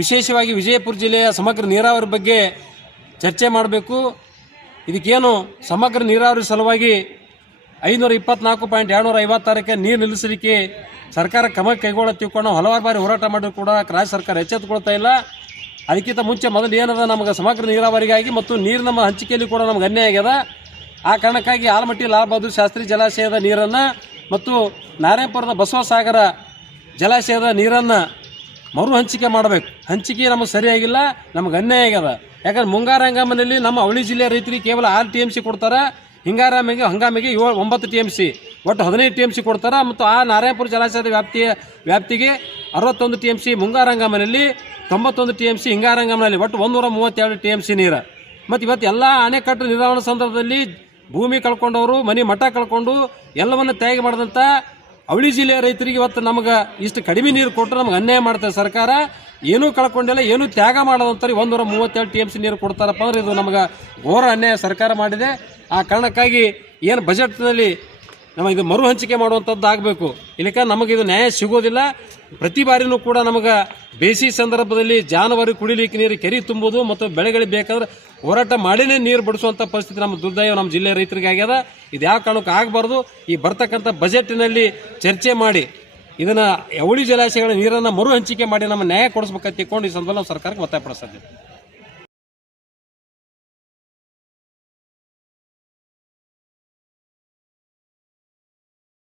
ವಿಶೇಷವಾಗಿ ವಿಜಯಪುರ ಜಿಲ್ಲೆಯ ಸಮಗ್ರ ನೀರಾವರಿ ಬಗ್ಗೆ ಚರ್ಚೆ ಮಾಡಬೇಕು. ಇದಕ್ಕೇನು ಸಮಗ್ರ ನೀರಾವರಿ ಸಲುವಾಗಿ ಐನೂರ ಇಪ್ಪತ್ನಾಲ್ಕು ಪಾಯಿಂಟ್ ಎರಡುನೂರ ಐವತ್ತಾರಕ್ಕೆ ನೀರು ನಿಲ್ಲಿಸಲಿಕ್ಕೆ ಸರ್ಕಾರ ಕ್ರಮ ಕೈಗೊಳ್ಳ ನಾವು ಹಲವಾರು ಬಾರಿ ಹೋರಾಟ ಮಾಡಿದ್ರು ಕೂಡ ರಾಜ್ಯ ಸರ್ಕಾರ ಎಚ್ಚೆತ್ತುಕೊಳ್ತಾ ಇಲ್ಲ. ಅದಕ್ಕಿಂತ ಮುಂಚೆ ಮೊದಲು ಏನದ ನಮಗೆ ಸಮಗ್ರ ನೀರಾವರಿಗಾಗಿ ಮತ್ತು ನೀರು ನಮ್ಮ ಹಂಚಿಕೆಯಲ್ಲಿ ಕೂಡ ನಮ್ಗೆ ಅನ್ಯಾಯ ಆಗ್ಯದ. ಆ ಕಾರಣಕ್ಕಾಗಿ ಆಲಮಟ್ಟಿ ಲಾಲ್ ಬಹದ್ದೂರ್ ಶಾಸ್ತ್ರಿ ಜಲಾಶಯದ ನೀರನ್ನು ಮತ್ತು ನಾರಾಯಣಪುರದ ಬಸವಸಾಗರ ಜಲಾಶಯದ ನೀರನ್ನು ಮರು ಹಂಚಿಕೆ ಮಾಡಬೇಕು. ಹಂಚಿಕೆ ನಮಗೆ ಸರಿಯಾಗಿಲ್ಲ, ನಮಗೆ ಅನ್ಯಾಯ ಆಗ್ಯದ. ಯಾಕಂದ್ರೆ ಮುಂಗಾರು ಹಂಗಾಮಿನಲ್ಲಿ ನಮ್ಮ ಅವಳಿ ಜಿಲ್ಲೆಯ ರೈತರಿಗೆ ಕೇವಲ ಆರು ಟಿ ಎಂ ಸಿ ಕೊಡ್ತಾರೆ. ಹಿಂಗಾರಾಮಿಗೆ, ಹಂಗಾಮಿಗೆ ಏಳು, ಒಂಬತ್ತು ಟಿ ಎಂ ಸಿ. ಒಟ್ಟು ಹದಿನೈದು ಟಿ ಎಂ ಸಿ ಕೊಡ್ತಾರೆ ಮತ್ತು ಆ ನಾರಾಯಣಪುರ ಜಲಾಶಯದ ವ್ಯಾಪ್ತಿಯ, ವ್ಯಾಪ್ತಿಗೆ ಅರವತ್ತೊಂದು ಟಿ ಎಂ ಸಿ ಮುಂಗಾರು ಹಂಗಾಮಿನಲ್ಲಿ, ತೊಂಬತ್ತೊಂದು ಟಿ ಎಂ ಸಿ ಹಿಂಗಾರು ಹಂಗಾಮಿನಲ್ಲಿ, ಒಟ್ಟು ಒಂದೂರ ಮೂವತ್ತೆರಡು ಟಿ ಎಂ ಸಿ ನೀರು. ಮತ್ತು ಇವತ್ತು ಎಲ್ಲ ಅಣೆಕಟ್ಟು ನಿರ್ವಹಣಾ ಸಂದರ್ಭದಲ್ಲಿ ಭೂಮಿ ಕಳ್ಕೊಂಡವರು, ಮನೆ ಮಠ ಕಳ್ಕೊಂಡು ಎಲ್ಲವನ್ನು ತ್ಯಾಗ ಮಾಡಿದಂಥ ಅವಳಿ ಜಿಲ್ಲೆಯ ರೈತರಿಗೆ ಇವತ್ತು ನಮಗೆ ಇಷ್ಟು ಕಡಿಮೆ ನೀರು ಕೊಟ್ಟರೆ ನಮ್ಗೆ ಅನ್ಯಾಯ ಮಾಡ್ತಾರೆ ಸರ್ಕಾರ. ಏನೂ ಕಳ್ಕೊಂಡಿಲ್ಲ, ಏನೂ ತ್ಯಾಗ ಮಾಡೋದಂತಾರೆ ಒಂದೂರ ಮೂವತ್ತೆರಡು ಟಿ ಎಂ ಸಿ ನೀರು ಕೊಡ್ತಾರಪ್ಪ ಅಂದ್ರೆ ಇದು ನಮಗೆ ಘೋರ ಅನ್ಯಾಯ ಸರ್ಕಾರ ಮಾಡಿದೆ. ಆ ಕಾರಣಕ್ಕಾಗಿ ಏನು ಬಜೆಟ್ನಲ್ಲಿ ನಮ್ಮ ಇದು ಮರು ಹಂಚಿಕೆ ಮಾಡುವಂಥದ್ದು ಆಗಬೇಕು. ನಮಗೆ ಇದು ನ್ಯಾಯ ಸಿಗೋದಿಲ್ಲ. ಪ್ರತಿ ಬಾರಿನೂ ಕೂಡ ನಮಗೆ ಬೇಸಿ ಸಂದರ್ಭದಲ್ಲಿ ಜಾನುವಾರು ಕುಡಿಲಿಕ್ಕೆ ನೀರು ಕೆರೆ ತುಂಬುವುದು ಮತ್ತು ಬೆಳೆಗಳಿಗೆ ಬೇಕಾದ್ರೆ ಹೋರಾಟ ಮಾಡಿನೇ ನೀರು ಬಿಡಿಸುವಂಥ ಪರಿಸ್ಥಿತಿ ನಮ್ಮ ದುರ್ದೈವ ನಮ್ಮ ಜಿಲ್ಲೆ ರೈತರಿಗೆ ಆಗ್ಯದ. ಇದು ಯಾವ ಕಾರಣಕ್ಕೆ ಆಗಬಾರ್ದು. ಈ ಬರ್ತಕ್ಕಂಥ ಬಜೆಟ್ನಲ್ಲಿ ಚರ್ಚೆ ಮಾಡಿ ಇದನ್ನು ಅವಳಿ ಜಲಾಶಯಗಳ ನೀರನ್ನು ಮರು ಹಂಚಿಕೆ ಮಾಡಿ ನಮ್ಮ ನ್ಯಾಯ ಕೊಡಿಸ್ಬೇಕಂತ ತಿಳ್ಕೊಂಡು ಈ ಸಂದರ್ಭ ನಾವು ಸರ್ಕಾರಕ್ಕೆ ಒತ್ತಾಯ ಪಡಿಸ್ತಾ ಇದ್ದೀವಿ